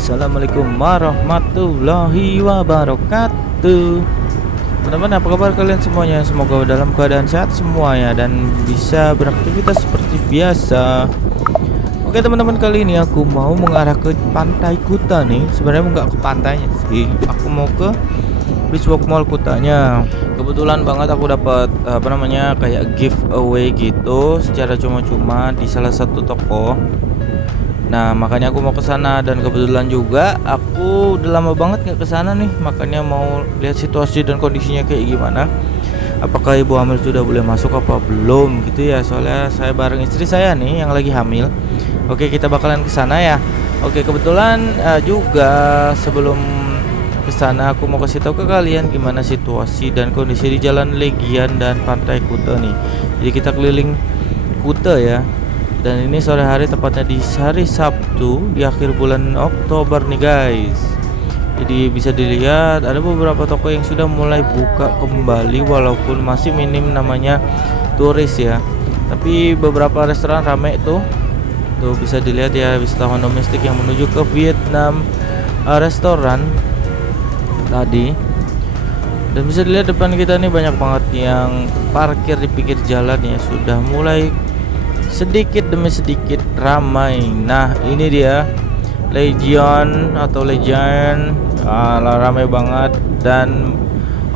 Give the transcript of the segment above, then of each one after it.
Assalamualaikum warahmatullahi wabarakatuh. Teman-teman, apa kabar kalian semuanya? Semoga dalam keadaan sehat semuanya dan bisa beraktivitas seperti biasa. Oke teman-teman, kali ini aku mau mengarah ke Pantai Kuta nih. Sebenarnya nggak ke pantainya sih, aku mau ke Beachwalk Mall Kutanya. Kebetulan banget aku dapat kayak giveaway gitu secara cuma-cuma di salah satu toko. Nah, makanya aku mau ke sana, dan kebetulan juga aku udah lama banget nggak ke sana nih. Makanya mau lihat situasi dan kondisinya kayak gimana. Apakah ibu hamil sudah boleh masuk apa belum gitu ya. Soalnya saya bareng istri saya nih yang lagi hamil. Oke, kita bakalan ke sana ya. Oke, kebetulan juga sebelum ke sana aku mau kasih tahu ke kalian gimana situasi dan kondisi di Jalan Legian dan Pantai Kuta nih. Jadi kita keliling Kuta ya. Dan ini sore hari, tepatnya di hari Sabtu di akhir bulan Oktober nih guys. Jadi bisa dilihat ada beberapa toko yang sudah mulai buka kembali walaupun masih minim namanya turis ya. Tapi beberapa restoran rame tuh bisa dilihat ya, wisatawan domestik yang menuju ke Vietnam restoran tadi. Dan bisa dilihat depan kita nih banyak banget yang parkir di pinggir jalan ya, sudah mulai sedikit demi sedikit ramai. Nah ini dia Legion atau Legend, ramai banget. Dan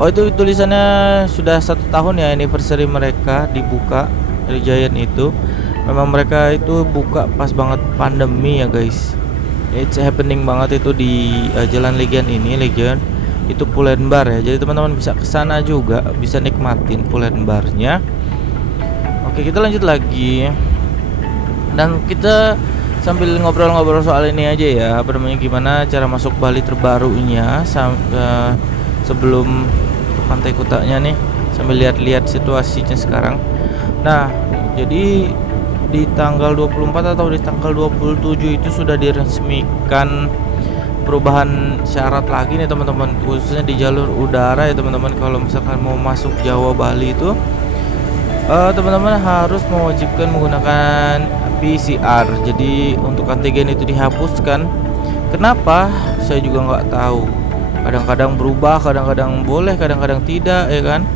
itu tulisannya sudah 1 tahun ya anniversary mereka dibuka dari Giant itu. Memang mereka itu buka pas banget pandemi ya guys. It's happening banget itu di Jalan Legian ini. Legion itu pull and bar ya, jadi teman-teman bisa kesana juga, bisa nikmatin pull and barnya. Oke, kita lanjut lagi dan kita sambil ngobrol-ngobrol soal ini aja ya, gimana cara masuk Bali terbarunya sebelum ke Pantai Kutanya nih, sambil lihat-lihat situasinya sekarang. Nah, jadi di tanggal 24 atau di tanggal 27 itu sudah diresmikan perubahan syarat lagi nih teman-teman, khususnya di jalur udara ya teman-teman. Kalau misalkan mau masuk Jawa Bali itu teman-teman harus mewajibkan menggunakan PCR. Jadi untuk antigen itu dihapuskan. Kenapa? Saya juga nggak tahu. Kadang-kadang berubah, kadang-kadang boleh, kadang-kadang tidak ya kan.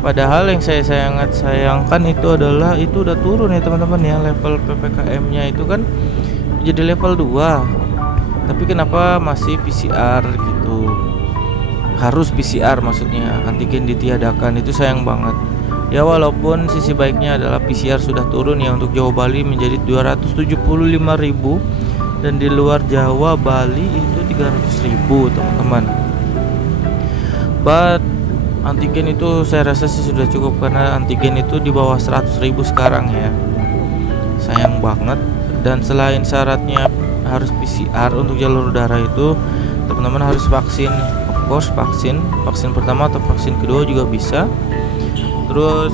Padahal yang saya sangat sayangkan itu adalah itu udah turun ya teman-teman ya, level PPKM-nya itu kan jadi level 2. Tapi kenapa masih PCR gitu? Harus PCR maksudnya, antigen ditiadakan, itu sayang banget. Ya walaupun sisi baiknya adalah PCR sudah turun ya untuk Jawa Bali menjadi 275.000 dan di luar Jawa Bali itu 300.000 teman-teman. But antigen itu saya rasa sih sudah cukup, karena antigen itu di bawah 100.000 sekarang ya. Sayang banget. Dan selain syaratnya harus PCR untuk jalur udara itu, teman-teman harus vaksin. Of course vaksin pertama atau vaksin kedua juga bisa. Terus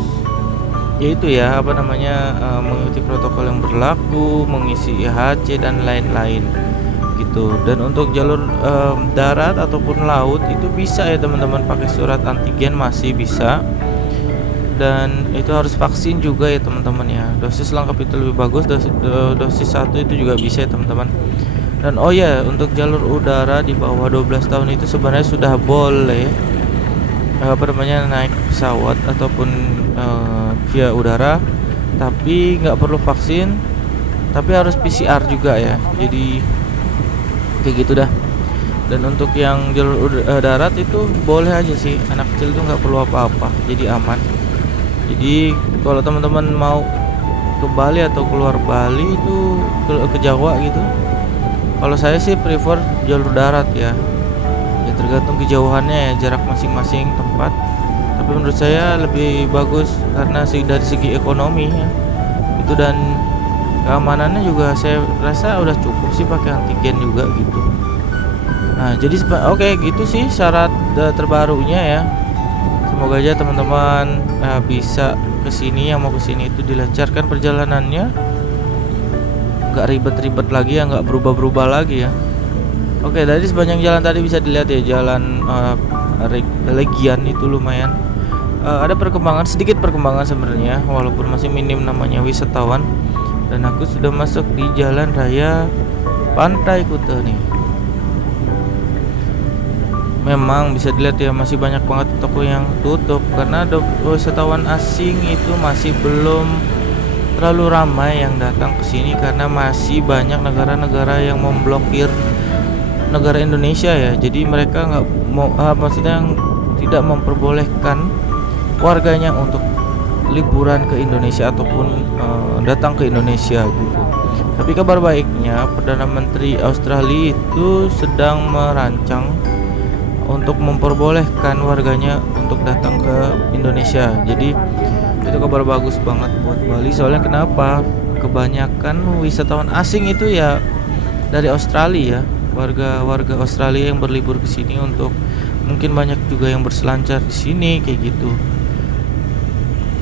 yaitu ya mengikuti protokol yang berlaku, mengisi IHC dan lain-lain gitu. Dan untuk jalur darat ataupun laut itu bisa ya teman-teman, pakai surat antigen masih bisa. Dan itu harus vaksin juga ya teman-teman ya. Dosis lengkap itu lebih bagus, dosis 1 itu juga bisa ya teman-teman. Dan untuk jalur udara di bawah 12 tahun itu sebenarnya sudah boleh naik pesawat ataupun via udara, tapi nggak perlu vaksin, tapi harus PCR juga ya. Jadi kayak gitu dah. Dan untuk yang jalur darat itu boleh aja sih, anak kecil itu nggak perlu apa-apa, jadi aman. Jadi kalau teman-teman mau ke Bali atau keluar Bali itu ke Jawa gitu, kalau saya sih prefer jalur darat ya. Tergantung kejauhannya ya, jarak masing-masing tempat. Tapi menurut saya lebih bagus karena dari segi ekonomi ya itu, dan keamanannya juga saya rasa udah cukup sih pakai antigen juga gitu. Nah jadi gitu sih syarat terbarunya ya. Semoga aja teman-teman bisa kesini, yang mau kesini itu dilancarkan perjalanannya, nggak ribet-ribet lagi ya, nggak berubah-berubah lagi ya. Oke, dari sepanjang jalan tadi bisa dilihat ya, jalan Legian itu lumayan ada sedikit perkembangan sebenarnya, walaupun masih minim namanya wisatawan. Dan aku sudah masuk di jalan raya Pantai Kuta nih. memang bisa dilihat ya masih banyak banget toko yang tutup karena wisatawan asing itu masih belum terlalu ramai yang datang ke sini karena masih banyak negara-negara yang memblokir negara Indonesia ya. Jadi mereka nggak mau maksudnya tidak memperbolehkan warganya untuk liburan ke Indonesia ataupun datang ke Indonesia gitu. Tapi kabar baiknya Perdana Menteri Australia itu sedang merancang untuk memperbolehkan warganya untuk datang ke Indonesia. Jadi itu kabar bagus banget buat Bali. Soalnya kenapa? Kebanyakan wisatawan asing itu ya dari Australia ya. Warga Australia yang berlibur ke sini untuk mungkin banyak juga yang berselancar di sini kayak gitu.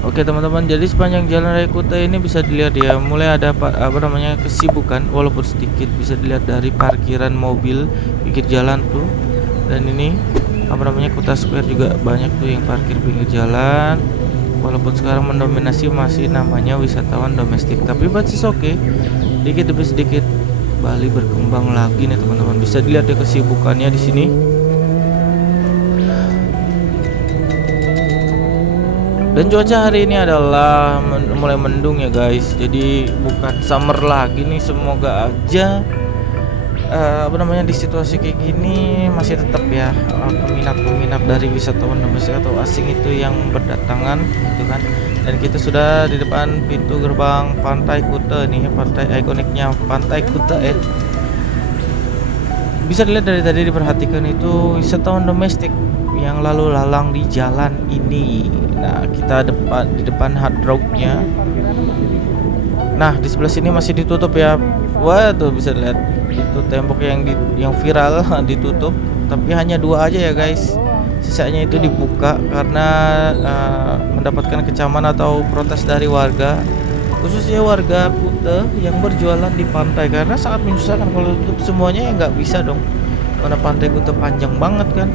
Oke teman-teman, jadi sepanjang Jalan Raya Kuta ini bisa dilihat ya mulai ada kesibukan walaupun sedikit, bisa dilihat dari parkiran mobil pinggir jalan tuh. Dan ini Kuta Square juga banyak tuh yang parkir pinggir jalan. Walaupun sekarang mendominasi masih namanya wisatawan domestik, tapi basis oke. Dikit demi sedikit Bali berkembang lagi nih teman-teman. Bisa dilihat ya kesibukannya di sini. Dan cuaca hari ini adalah mulai mendung ya guys. Jadi bukan summer lagi nih. Semoga aja di situasi kayak gini masih tetap ya peminat dari wisatawan domestik atau asing itu yang berdatangan gitu kan. Dan kita sudah di depan pintu gerbang Pantai Kuta nih, pantai ikoniknya Pantai Kuta ya. Bisa dilihat dari tadi diperhatikan itu wisatawan domestik yang lalu lalang di jalan ini. Nah, kita di depan Hard Rock-nya. Nah, di sebelah sini masih ditutup ya. Wah, tuh bisa lihat itu tembok yang viral ditutup, tapi hanya 2 aja ya guys. Sisanya itu dibuka karena mendapatkan kecaman atau protes dari warga, khususnya warga Kuta yang berjualan di pantai karena sangat menyusahkan kalau tutup semuanya ya nggak bisa dong. Karena pantai Kuta panjang banget kan.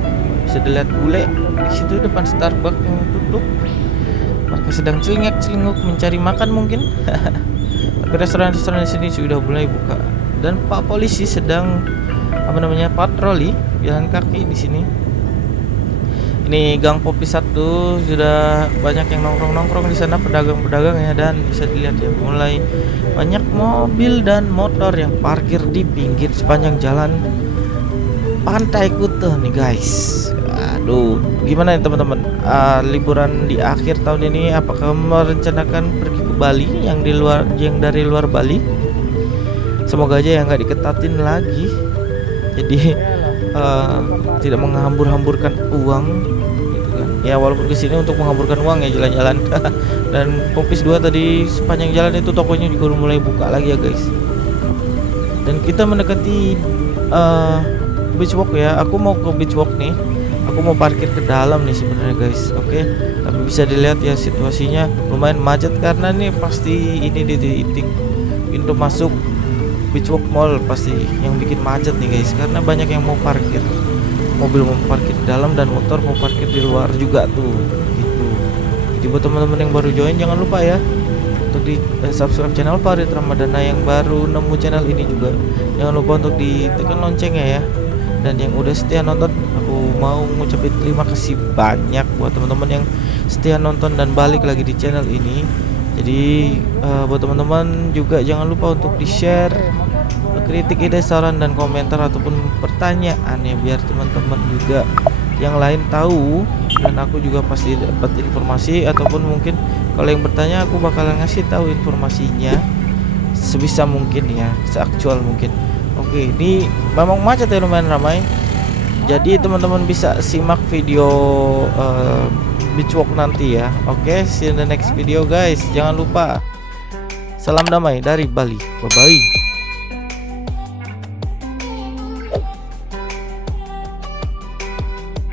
Bisa dilihat bule di situ depan Starbucks yang tutup. Mereka sedang celingak-celinguk mencari makan mungkin. Tapi restoran-restoran di sini sudah mulai buka. Dan Pak Polisi sedang patroli jalan kaki di sini. Ini Gang Popi 1 sudah banyak yang nongkrong-nongkrong di sana, pedagang-pedagang ya, dan bisa dilihat ya mulai banyak mobil dan motor yang parkir di pinggir sepanjang jalan Pantai Kuta nih guys. Aduh, gimana ya teman-teman? Liburan di akhir tahun ini apakah merencanakan pergi ke Bali yang dari luar Bali? Semoga aja yang nggak diketatin lagi. Jadi tidak menghambur-hamburkan uang gitu kan. Ya walaupun kesini untuk menghamburkan uang ya jalan-jalan. Dan Popis 2 tadi sepanjang jalan itu tokonya juga mulai buka lagi ya guys. Dan kita mendekati beach walk ya. Aku mau ke beach walk nih. Aku mau parkir ke dalam nih sebenarnya guys. Oke. Tapi bisa dilihat ya situasinya lumayan macet karena nih pasti ini di titik pintu masuk Beach Walk Mall pasti yang bikin macet nih guys, karena banyak yang mau parkir, mobil mau parkir di dalam dan motor mau parkir di luar juga tuh gitu. Jadi buat teman-teman yang baru join jangan lupa ya untuk di subscribe channel Farid Ramadana, yang baru nemu channel ini juga jangan lupa untuk ditekan loncengnya ya. Dan yang udah setia nonton, aku mau ngucapin terima kasih banyak buat teman-teman yang setia nonton dan balik lagi di channel ini. Jadi buat teman-teman juga jangan lupa untuk di-share kritik, ide, saran, dan komentar ataupun pertanyaan ya, biar teman-teman juga yang lain tahu dan aku juga pasti dapat informasi, ataupun mungkin kalau yang bertanya aku bakalan ngasih tahu informasinya sebisa mungkin ya, seaktual mungkin. Oke, ini memang macet ya, lumayan ramai. Jadi teman-teman bisa simak video beach walk nanti ya. Oke, see you in the next video guys. Jangan lupa, salam damai dari Bali. Bye bye.